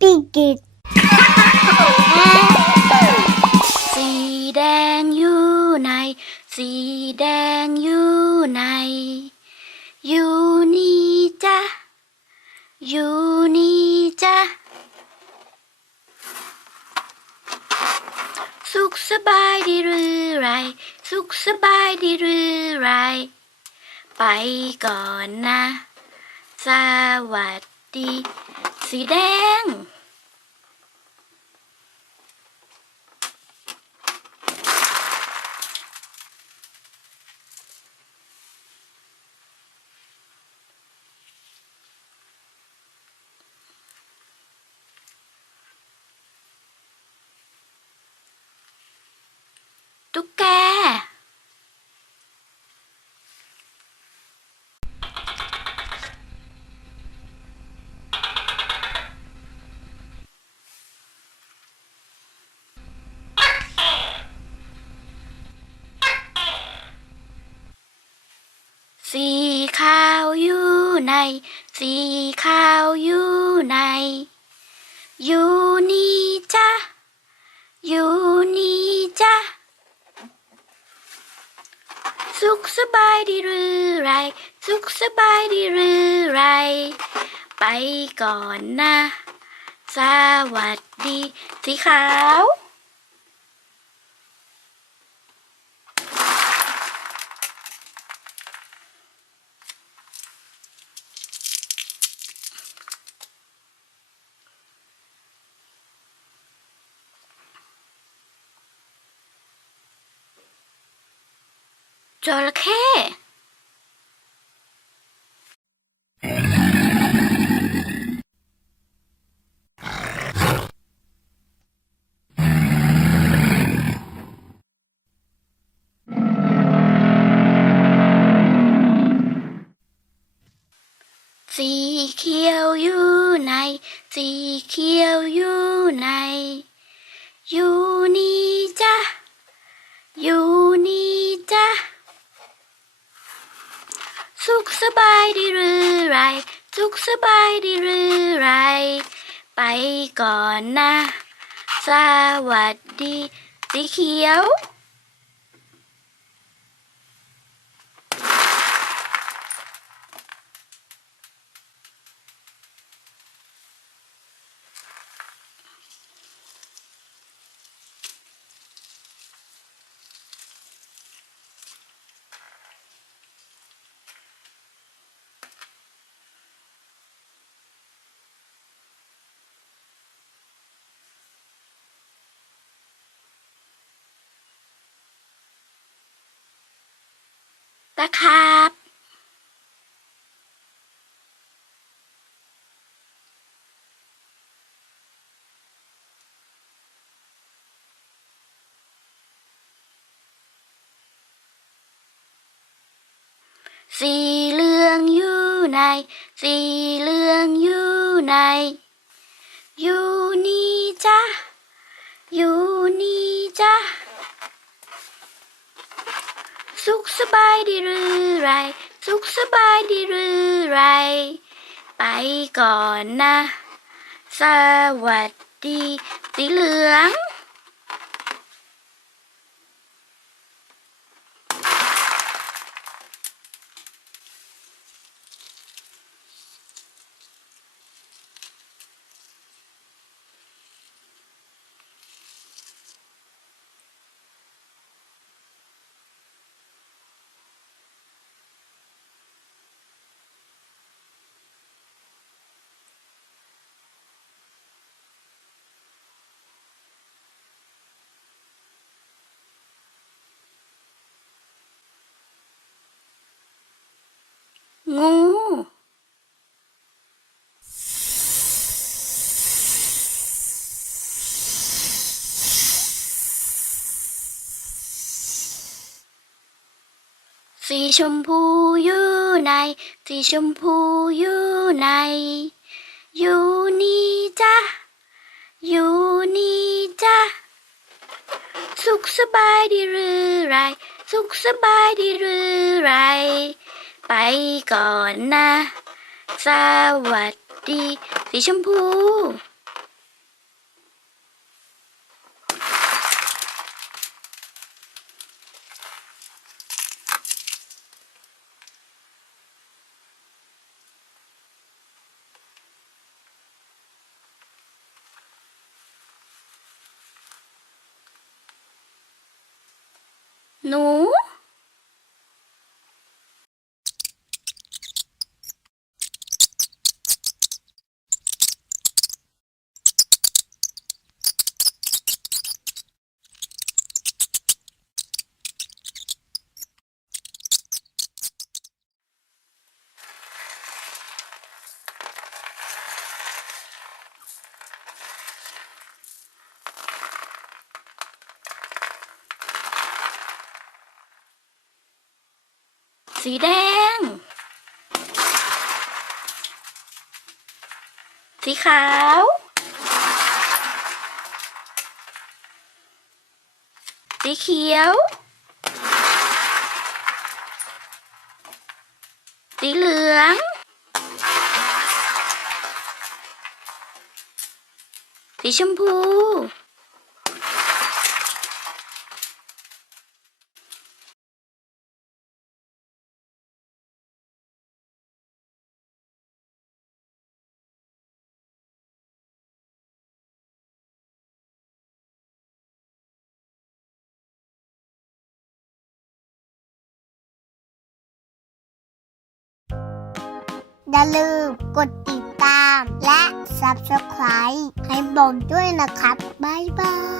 ปีกิดสีแดงอยู่ไหนสีแดงอยู่ไหนอยู่นี่จ้ะอยู่นี่จ้ะสุขสบายดีหรือไร สุขสบายดีหรือไร ไปก่อนนะ สวัสดี สีแดง ตุ๊กแก สีขาวอยู่ใน สีขาวอยู่ใน อยู่นี่จ้ะ อยู่นี่จ้ะ สบายดีหรือไร สุขสบายดีหรือไร ไปก่อนนะ สวัสดี สีขาว จระเข้สีเขียวอยู่ใน สีเขียวอยู่ใน อยู่นี่จ้ะ อยู่นี่จ้ะ สุขสบายดีหรือไร สุขสบายดีหรือไร ไปก่อนนะ สวัสดี สีเขียว ตะขาบสีเหลืองอยู่ใน สีเหลืองอยู่ใน อยู่นี่จ้ะ อยู่นี่จ้ะ สุขส บายดีหรือไร สุขสบายดีหรือไร ไปก่อนนะ สวัสดี สีเหลือง งูสีชมพูอยู่ในสีชมพูอยู่ในอยู่นี่จ้ะอยู่นี่จ้ะสุขสบายดีหรือไร สุขสบายดีหรือไร ไปก่อนนะ สวัสดี สีชมพู หนู สีแดง สีขาว สีเขียว สีเหลือง สีชมพู อย่าลืมกดติดตาม และ subscribe ให้บอกด้วยนะครับ บ๊ายบาย